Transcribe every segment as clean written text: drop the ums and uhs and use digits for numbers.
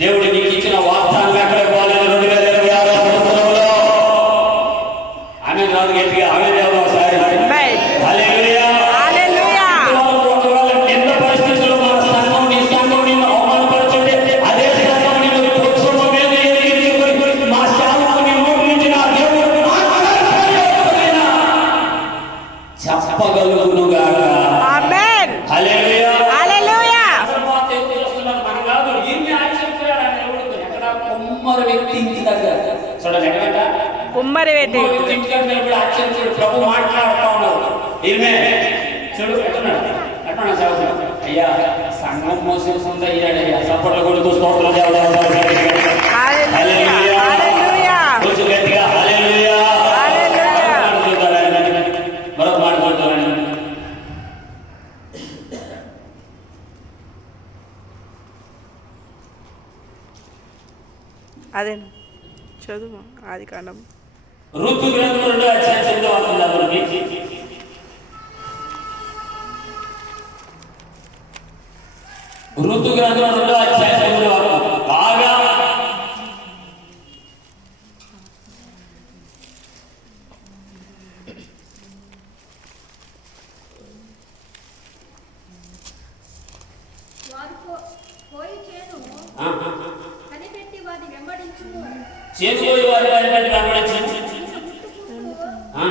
దేవుడు నీకు ఇచ్చిన వాగ్దానం ఎక్కడ పోలేదు. 2026 సంవత్సరంలో ఆమె రాదు గట్టిగా ఆమె దేవుడు ఒకసారి హల్లెలూయా హల్లెలూయా. ఒకవేళ నిన్న పరిస్థితుల్లో మన సంఘం నీ సంఘం నిన్ను అవమానపరుచుంటే అదే సంఘం నిన్ను పురుషుల మీద ఎదిగించుకొని మా సేవకుని నోటి నుంచి నా దేవుడు చెప్పగలుగునుగాక. ఆమేన్ హల్లెలూయా హల్లెలూయా. మనం కాదు ఈయన్ని ఆశ్చర్యపోయాడు అని ఎవడు ఎక్కడ కుమ్మరి వ్యక్తి ఇంటి దగ్గర చూడండి ఎక్కడ కుమ్మరి వ్యక్తి ఇంటి దగ్గర నిలబడి ఆశ్చర్యపోయాడు. ప్రభు మాట్లాడుతూ ఉన్నాడు. ఈమె చూడు ఎట్టున్నాడు ఎట్టున్నా చదువుతున్నాడు. అయ్యా సంఘం మోసేస్తుంది అయ్యాడయ్యా సపోర్ట్ల కొడుకు స్తోత్రం దేవుడా హల్లెలూయా హల్లెలూయా. కొంచెం గట్టిగా హల్లెలూయా హల్లెలూయా. మరొక మాట చూద్దాం. అదే చదువు ఆదికాండం ఋతు గ్రంథం 2వ అధ్యాయం 9వ వచనం. ఋతు గ్రంథం 2వ అధ్యాయం 9వ వచనం. బాగా చేసిపోయి వారి వారి వెంబడించి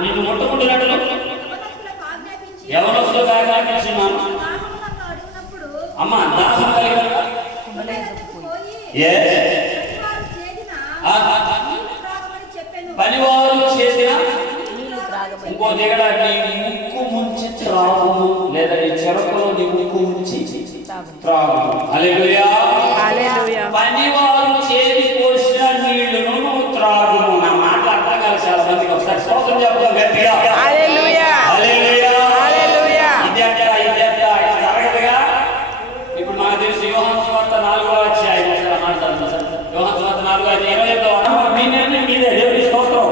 నిన్ను ముట్టుకుంటున్నట్లు యవనస్తులకు ఆజ్ఞాపించున్నాను. అమ్మ దాహం కలిగిన పనివారు చేసిన ఇంకో దిగడ నీ ముక్కు ముంచి త్రాగుము, లేదా నీ చెరకులో నీ ముక్కు ముంచి త్రాగుము. హల్లెలూయా హల్లెలూయా. పనివారు చేతి పోసిన నీళ్లను నువ్వు త్రాగుము. నా మాట అర్థం కాదు చాలా మందికి. ఒకసారి స్తోత్రం చెప్తాం గట్టిగా హల్లెలూయా హల్లెలూయా హల్లెలూయా. ఇదంట జరగదుగా. ఇప్పుడు నాకు తెలిసి యోహాను సువార్త 4వ అధ్యాయం మాట్లాడుతున్నాను సార్. యోహాను సువార్త 4వ అధ్యాయం 25వ మీదే దేవుని స్తోత్రం.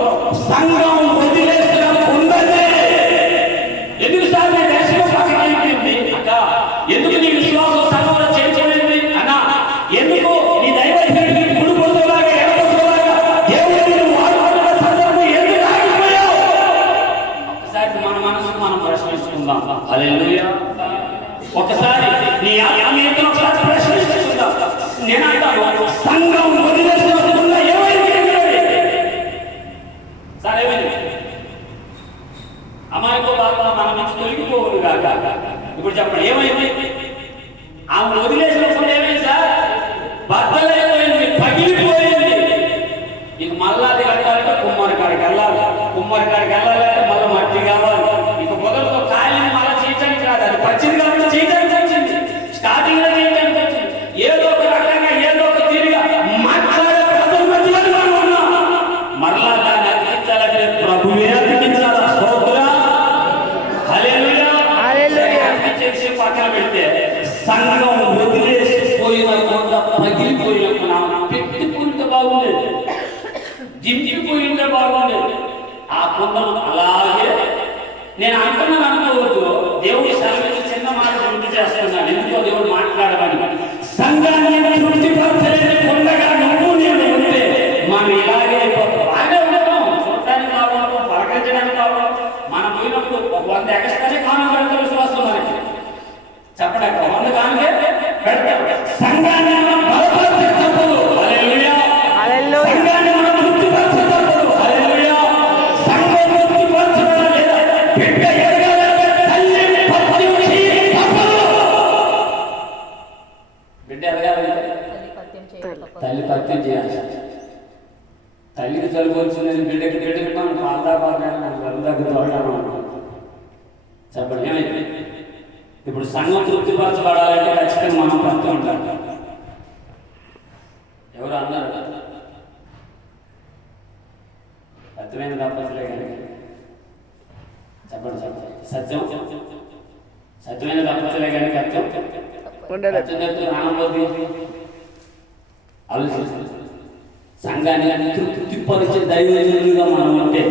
సంఘం వదిలేసిన ఉండదే ఎందుకు సార్ నీ దర్శనం పక్కన అయిపోయింది అక్క? ఎందుకు నీ విశ్వాసం సంఘంలో చేర్చబడింది అన్నా? ఎందుకు నీ దైవజనుడికి గుడి పొందలాగా ఎడపొందలాగా దేవుడిని వాడుకున్న సందర్భం ఎందుకు ఆగిపోయావు? ఒకసారి మన మనసు మనం ప్రశ్నించుకుందాం. హల్లెలూయా. ఒకసారి నీ ఆత్మీయతను ఒకసారి ప్రశ్నించుకుందాం. నేను అంటాను సంఘం వదిలేసిన ఏమైంది సార్? ఏమైంది? అమాయకో బాబా మన నుంచి తొలగిపోవును కాక. ఇప్పుడు చెప్పండి ఏమైంది? ఆమె వదిలేసినప్పుడు ఏమైంది సార్? బద్దలైపోయింది, పగిలిపోయింది. ఇక మళ్ళా అది కట్టాలంటే కుమ్మరి కాడికి వెళ్ళాలి. కుమ్మరి కాడికి వెళ్ళాలంటే మళ్ళీ మట్టి కావాలి. ఇక మొదలుతో కాయని మళ్ళీ చేయడానికి రాదు. అది పచ్చింది కాబట్టి చేయడానికి వచ్చింది. స్టార్టింగ్ లో చేయడానికి వచ్చింది. ఏదో ఒక రకంగా ఏదో ఒక తీరుగా మాట్లాడే ప్రజల మధ్యలో మనం ఉన్నాం. మరలా దాన్ని అతికించాలంటే ప్రభువే అతికించాలి. స్తోత్రం హల్లెలూయా హల్లెలూయా. అతికించేసి పక్కన పెడితే సంఘం వదిలేసిపోయిన కొంత పగిలిపోయిన పెట్టుకుంటే బాగుండేది, జింపిపోయింటే బాగుండేది. ఆ కొందరు అలాగే నేను అంటున్నాను అనుకోవద్దు. దేవుడు సెలవు చిన్న మాట గుర్తు చేస్తున్నాను. ఎందుకో దేవుడు మాట్లాడమని. సంఘాన్ని తృప్తిపరచలేని కొండగా నువ్వు నేను ఉంటే మనం ఇలాగే బాగానే ఉంటాం. చూడటానికి బాగుంటాం, పలకరించడానికి బాగుంటాం. మనం పోయినప్పుడు 100 ఎక్స్ట్రానే కాను పెడతారు విశ్వాసం మనకి. చెప్పడానికి 100 కానుకే పెడతారు. సంఘాన్ని మనం బలపరిచే తప్పదు. హల్లెలూయా హల్లెలూయా. సంఘాన్ని మనం తృప్తిపరిచే తప్పదు. హల్లెలూయా. సంఘం తృప్తిపరచడం లేదా బిడ్డ ఎదగాలంటే తల్లి పత్యం చేయాలి తప్పదు. బిడ్డ ఎదగాలంటే తల్లి పత్యం చేయాలి. తల్లికి జలుబు వచ్చిందని బిడ్డకి మనం పాల్దా పాల్దాగా మనం జలుబు తగ్గుతాం. చెప్పండి ఏమైంది? ఇప్పుడు సంఘం తృప్తిపరచబడాలంటే ఖచ్చితంగా మనం పత్తి ఉంటాం. ఎవరు అన్నారు? సత్యమైన తప్పలే కానీ చెప్పండి సత్యం సత్యమైన తప్పలే కానీ సత్యం రామబోధి ఆలోచించారు. సంఘాన్ని తృప్తిపరిచే దైవజనులుగా మనం ఉంటే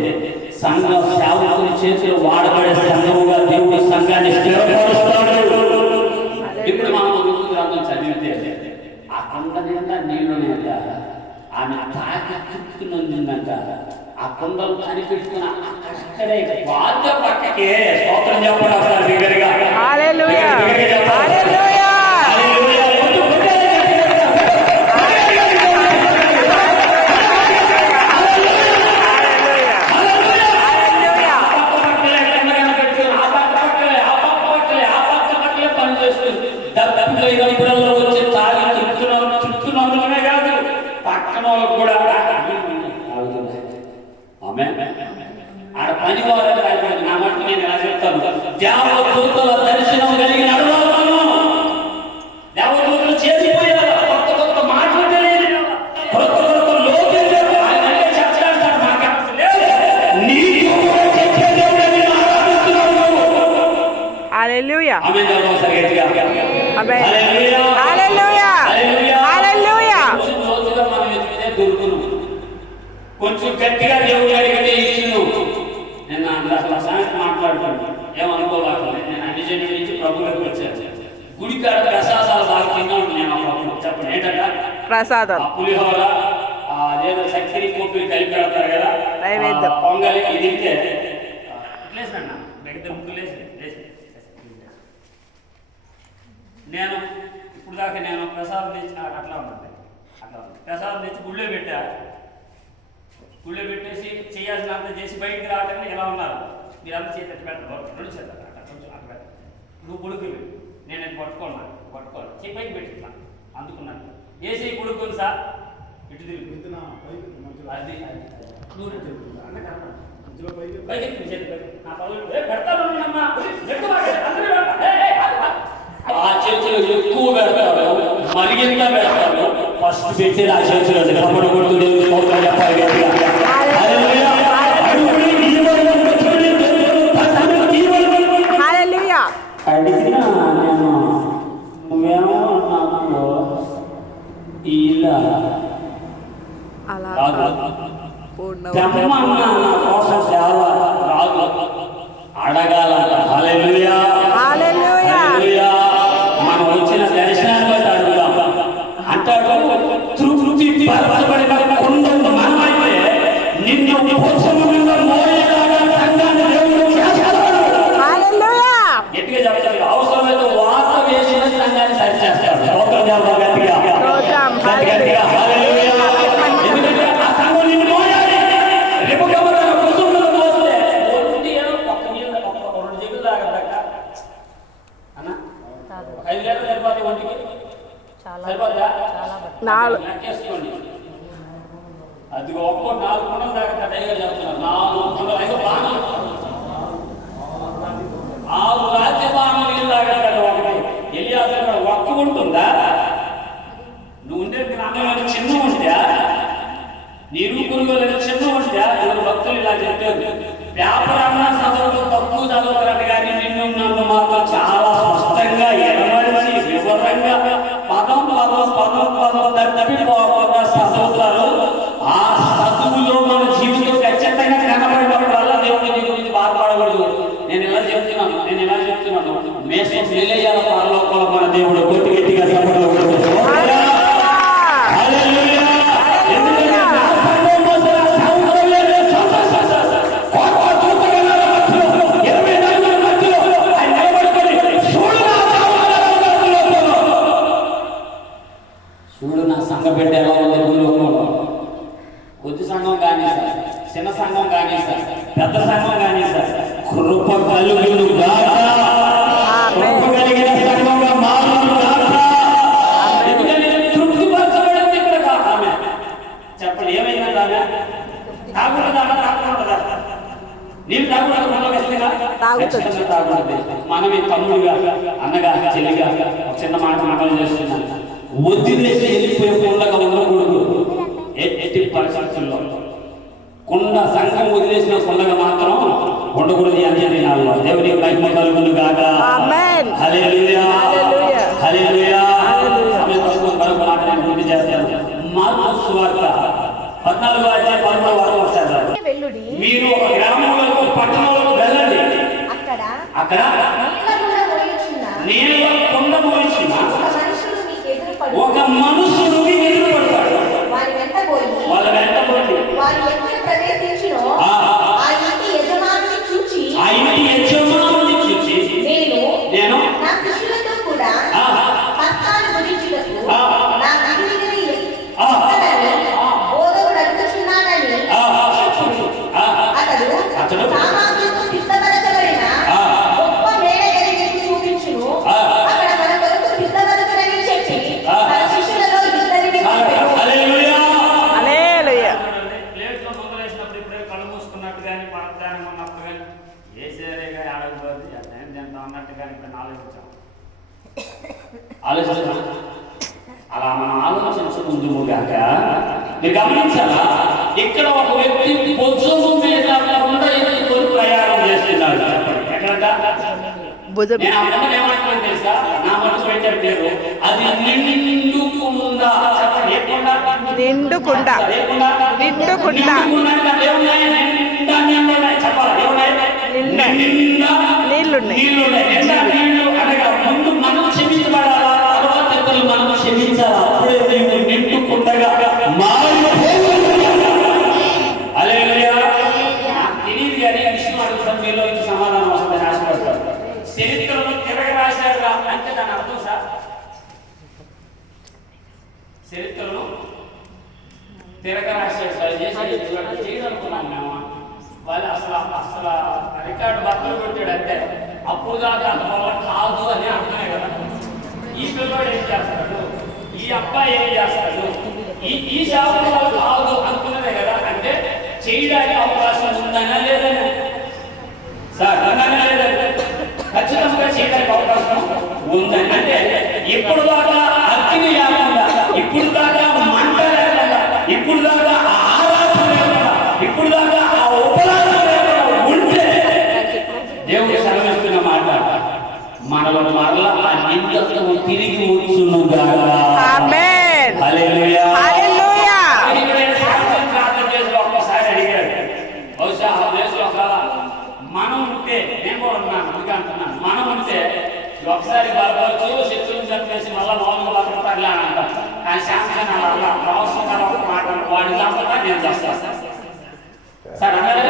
సంఘ సేవకుని చేతిలో వాడబడే సంఘముగా దేవుడు సంఘాన్ని స్థిరపరుస్తాడు. ఇప్పుడు మనం గ్రంథం చదివితే ఆ కుండ నిండా నీళ్ళునేట ఆమె తాకి తృప్తినందిందంట. ఆ కుండలు కనిపెట్టుకుని అక్కడే బాధ్య పక్కకే స్తోత్రం చెప్పండి ఒకసారి బిగ్గరగా. హల్లెలూయా హల్లెలూయా వచ్చి తాగి తృప్తున్నందుకనే కాదు పక్కన వాళ్ళకు కూడా ఆడ పని వాళ్ళు నా మట్టి నేను ఎలా చెప్తాను, దేవదూతల దర్శనం కలిగిన అడవాలను దేవదూతలు చేసిపోయారు. కొత్త కొత్త మాటలు తెలియదు, కొత్త కొత్త లోతులు ఆయన చెప్తాడు సార్. మాకు నీకు చెప్పే దేవుడని ఆరాధిస్తున్నావు. హల్లెలూయా ఆమేన్ చెప్పండి గట్టిగా. ఆమేన్ హల్లెలూయా హల్లెలూయా హల్లెలూయా. లోతుగా మనం ఎదిగితే దొరుకును, కొంచెం గట్టిగా దేవుడు అడిగితే ఇచ్చును. నేను అసలు సాయంత్రం మాట్లాడుతున్నాను, ఏమనుకోవాలి. నేను అన్ని జన్మ నుంచి ప్రభువులకు వచ్చాను. గుడికాడ ప్రసాదాలు బాగా తిన్నా నేను అప్పుడు చెప్పండి ఏంటంట ప్రసాదాలు, పులిహోర, అదేదో చక్కెర కొబ్బరి కలిపి పెడతారు కదా, నైవేద్యం, పొంగలి. ఇది తింటే నేను ఇప్పుడు దాకా నేను ప్రసాదం తెచ్చి అట్లా ఉన్నది, ప్రసాదం తెచ్చి గుళ్ళో పెట్టా. గుళ్ళో పెట్టేసి చేయాల్సినంత చేసి బయటికి రావడానికి ఎలా ఉన్నారు మీరంతా చేతి పెట్టారు, రెండు చేస్తారు కొంచెం అట్లా పెట్టారు. నువ్వు గుడికి నేను పట్టుకోవాలి చేయి పైకి పెట్టిట్లా అందుకున్నాను. ఏసీ గుడుకుని సార్ ఇటు తిరిగి అది ఆ చేతులు ఎక్కువ పెడతారు, మరిగింత పెడతారు. ఫస్ట్ పెట్టి ఆ చేతులు కబడి కొడుతుంది చెప్పాలి. అడిగినా నేను నువ్వేమో నాకు ఈ ఇల్లు తెమ్మన్నా నా కోసం సేవ రాదు అడగాలంట. హల్లెలూయా హల్లెలూయా. మనం వచ్చిన దర్శనాన్ని బట్టి అడుగుదాం అంటాడు. తృప్తి పరచబడిన కొండను మనమైతే నిన్ను పోషము మీద మోయలాగా సంఘాన్ని దేవుడు చేస్తాడు. గట్టిగా చెప్తాడు. అవసరమైతే వాత వేసిన సంఘాన్ని సరిచేస్తాడు. స్తోత్రం చెప్పాలి గట్టిగా గట్టిగా. హల్లెలూయా. ఎందుకంటే ఆ సంఘం నిన్ను మోయాలి. రేపు గమనించిన కుటుంబంలో మోస్తే ఒంటి ఒక్క నీళ్ళు ఒక 2 జిగులు తాగదాక అన్న 5 లీటర్లు సరిపోతాయి ఒంటికి, సరిపోతుందా? 4 లెక్కేసుకోండి. అది ఒక్కో 4 కుండలు తాగదా డైగా చెప్తున్నారు. 4 కుండలు అయితే బాగా 6 రాజ్యపాలన నీళ్ళు తాగట్లేదు. ఒకటి ఎలియాజరు ఒక్క ఉంటుందా? నువ్వు ఉండే గ్రామంలో చిన్న ఉంటా, నిరూపురులో చిన్న ఉంటా. ఇద్దరు భక్తులు ఇలా చెప్పారు, వ్యాపారాన్న చదువులు తక్కువ చదువుతారట కానీ నిన్ను నన్ను మాత్రం చాలా స్పష్టంగా ఎడమడిచి వివరంగా పదం తప్పిపోకుండా చదువుతారు. ఆ చదువులో మన జీవితం ఖచ్చితంగా కనబడినప్పుడు వల్ల దేవుడి నీ గురించి బాధపడకూడదు. నేను ఇలా చెప్తున్నాను మేషం నిలయాల పరలోకంలో మన దేవుడు కొట్టి గట్టిగా సభలో చూడు నా సంఘం పెట్టే ఎలా ఉంది భూలోకంలో. కొద్ది సంఘం కానీ సార్, చిన్న సంఘం కానీ సార్, పెద్ద సంఘం కానీ సార్, కృప కలుగును గాక, కృప కలిగిన సంఘంగా మారును గాక. ఎందుకంటే తృప్తిపరచబడింది ఇక్కడ కాక. ఆమె చెప్పండి ఏమైందంటే ఆమె తాగుతుందా తాగుతుందా? నీళ్ళు తాగుతుంది మనలోకిస్తుందా? ఖచ్చితంగా తాగుతుంది. మనమే తమ్ముడుగా అన్నగా చెల్లిగా ఒక చిన్న మాటలు చేస్తున్నాను. వదిలేసి వెళ్ళిపోయే కుండగా ఉండకూడదు ఎట్టి పరిస్థితుల్లో. కుండ సంఘం వదిలేసిన కుండగా మాత్రం ఉండకూడదు. అంజలి నాలుగు దేవునికి మహిమ కలుగును గాక. హల్లెలూయా హల్లెలూయా. మరొక మాట నేను గుర్తు చేస్తాను. మార్కు సువార్త 14:13 మీరు ఒక గ్రామంలో పట్టణంలో వెళ్ళండి, అక్కడ నీళ్ళ కుండ మోయించిన ఎదురుపడు. ఒక మనుషుడు ఎదురుపడతాడు. వారి వెంట పోయి వాళ్ళ వెంట పోయి వారు ఎక్కడ ప్రవేశించినో ఆ ఇంటి యజమానిని చూచి నేను నా శిష్యులతో కూడా పస్కాను భుజించుటకు నా విధిని ఎక్కడని బోధకుడు అడుగుచున్నాడని చెప్పుచు అతడు సామాగ్రితో సిద్ధపరచబడిన గొప్ప మేడ గదిని చూపించును. అక్కడ మన కొరకు సిద్ధపరచుడని చెప్పి తన శిష్యులలో ఇద్దరిని పంపెను. హల్లెలూయా. ప్లేట్లో మొదలేసినప్పుడు ఇప్పుడే కళ్ళు మూసుకున్నట్టు కానీ పడతాను ఉన్నప్పుడు కానీ వేసేరేగా ఆడకపోతే టైం తింటాం అన్నట్టు కానీ ఇప్పుడు ఆలోచించాం. అలా మనం ఆలోచించే ముందు కాక మీరు గమనించాలా, ఇక్కడ ఒక వ్యక్తి భుజము మీద కొండ ఎత్తుకొని ప్రయాణం చేస్తున్నాడు. చెప్పండి ఎక్కడంట? భుజం నేను ఆ కొండ ఏమంటున్నాను తెలుసా? నా మనసు పెట్టారు పేరు, అది నిండుకుండా. చెప్పండి ఏ కొండ? నిండుకుండ. ఏ కొండ? నిండుకుండ. ఏమున్నాయి? నిండా నీళ్ళు ఉన్నాయి. చెప్పాలి ఏమున్నాయి? నిండా నీళ్ళున్నాయి. నిండా నీళ్ళు అనగా ముందు మనం క్షమించబడాలా, తర్వాత ఇతరులు మనం క్షమించాలా. అప్పుడే నీవు నిండుకుండగా హల్లెలూయా. నాకు తెలియదు కానీ విషయం అడుగుతాం, మీలో నుంచి సమాధానం వస్తుందని ఆశపడతారు. చరిత్రలో తిరగ రాశారు అంటే దాని అర్థం సార్, చరిత్రలో తిరగ రాశారు చేయగలుగుతున్నాం మేము. వాళ్ళు అసలు రికార్డు బట్టలు కొట్టాడు అంటే అప్పుడు దాకా అంత వల్ల కాదు అని అర్థమే కదా. ఈ పిల్లవాడు ఏం చేస్తాడు, ఈ అబ్బాయి ఏం చేస్తాడు, ఈ శాపం వల్ల కాదు అనుకున్నదే కదా. అంటే చేయడానికి అవకాశం ఉందనా లేదని సార్, అన్నానా లేదంటే ఖచ్చితంగా చేయడానికి అవకాశం ఉందని. అంటే ఇప్పుడు దాకా అగ్ని లేకుండా, ఇప్పుడు దాకా మంట లేకుండా, ఇప్పుడు దాకా ఆరాధన లేకుండా, ఇప్పుడు దాకా ఆ ఉపలాసం లేకుండా ఉంటే దేవుడు సెలవిస్తున్న మాట, మనలో మరలా ఆ నిందత్వం తిరిగి వచ్చునుగా. ఆమేన్. హల్లెలూయా. హల్లెలూయా. ప్రార్థన చేసి ఒక్కసారి అడిగాడు, బహుశా ఆ దేశంలో మనం ఉంటే, నేను కూడా ఉన్నాను అందుకే అంటున్నాను, మనం ఉంటే ఒకసారి బలపరచు శత్రువుని చంపేసి మళ్ళా మామూలుగా బలపడతారులే అని అంటాం. కానీ శాంసన్ అలా ప్రవసంగా ఒక మాట, వాడిని చంపదా నేను చేస్తాను సార్ అన్నారా?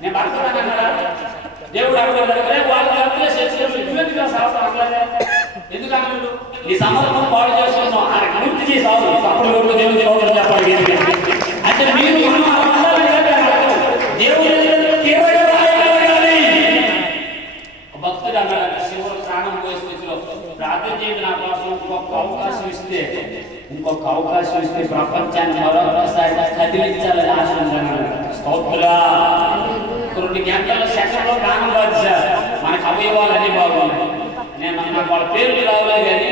నేను పడుతున్నాను అన్నారా? దేవుడు అడుగుతాడు, వాళ్ళు చంపలే శత్రువులు ఇటువంటి సాగుతాం అట్లాగే ఎందుకు అన్నాడు? నీ సమర్పణ పాడు చేస్తున్నావు ఆయన గుర్తు చేసి సాగు అప్పుడు కూడా దేవుడు సోదరు చెప్పాలి. అంటే మీరు దేవుడు భక్తుడు అన్నాడు, శివుడు ప్రాణం పోయే స్థితిలో ప్రార్థన చేయండి నా కోసం, ఇంకొక అవకాశం ఇస్తే ప్రపంచాన్ని మరొకసారి కదిలించాలని ఆశ ఉందన్నాడు. స్తోత్రులా. 2 గంటల సెకండ్లో ప్రాణం బాధించారు. మనకు అవయవాలు అన్ని బాగున్నాయి. నేను వాళ్ళ పేర్లు రావాలి కానీ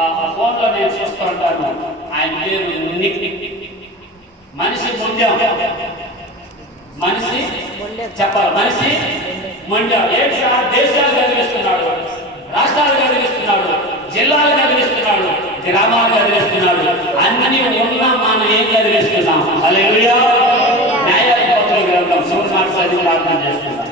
ఆ ఫోన్లో నేను చూస్తూ ఉంటాను. ఆయన పేరు మనిషి ముంజం. మనిషి చెప్పాలి, మనిషి ముంజం. ఏంటి సార్? దేశాలు కదిలిస్తున్నాడు, రాష్ట్రాలు కదిలిస్తున్నాడు, జిల్లాలు కదిలిస్తున్నాడు, గ్రామాలు కదిలిస్తున్నాడు. అన్ని ఉన్న మనం ఏం కదిలిస్తున్నాం? హల్లెలూయా. న్యాయాధిపతుల గ్రంథం శివనాథ చదివి ప్రార్థన చేస్తున్నాం.